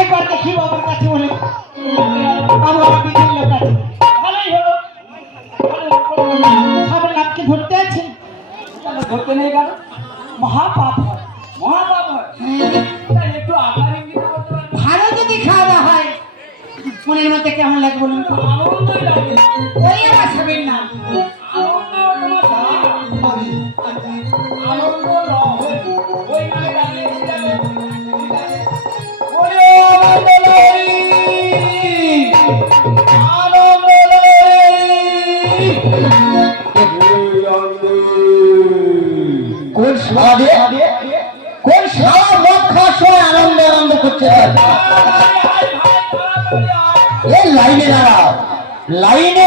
একবার দেখি বাবার কাছে বলে বাবা বিজয় লোক আছে ভালোই হলো সাবের লাভকে ধরতে আছে ধরতে নেই কেন? মহাপাপ হয় মহাপাপ হয়। তাই একটু আকার ইঙ্গিত করতে পারবে? ভালো যদি খাওয়া দাওয়া হয় মনের মধ্যে কেমন লাগে বলুন তো আনন্দই লাগে। ওই আমার সাবের নাম আনন্দ তোমার আনন্দ নয়, ওই নামে ডাকলে ঠিক আছে? ঠিক আছে। ওরে আনন্দ লহরী! আনন্দ লহরী! কোন সাদে কোন সারা মদ খাওয়ার সময় আনন্দ আনন্দ করছে এই লাইনে দাঁড়াও লাইনে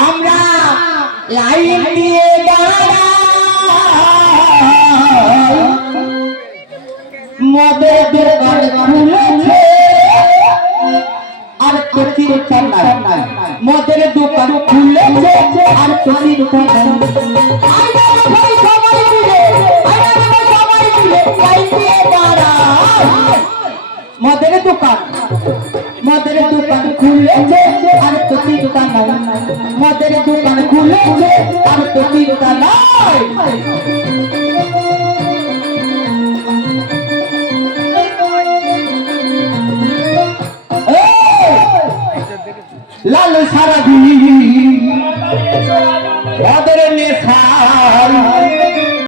আমরা লাইন দিয়ে মদের দোকান খুলেছে আর প্রতি নাই মদের দোকান খুলেছে আর প্রতি মদের দোকান খুলেছে আর প্রতি নাই মদের দোকান খুলেছে আর প্রতি নাই লাল সারা ওদের নেশা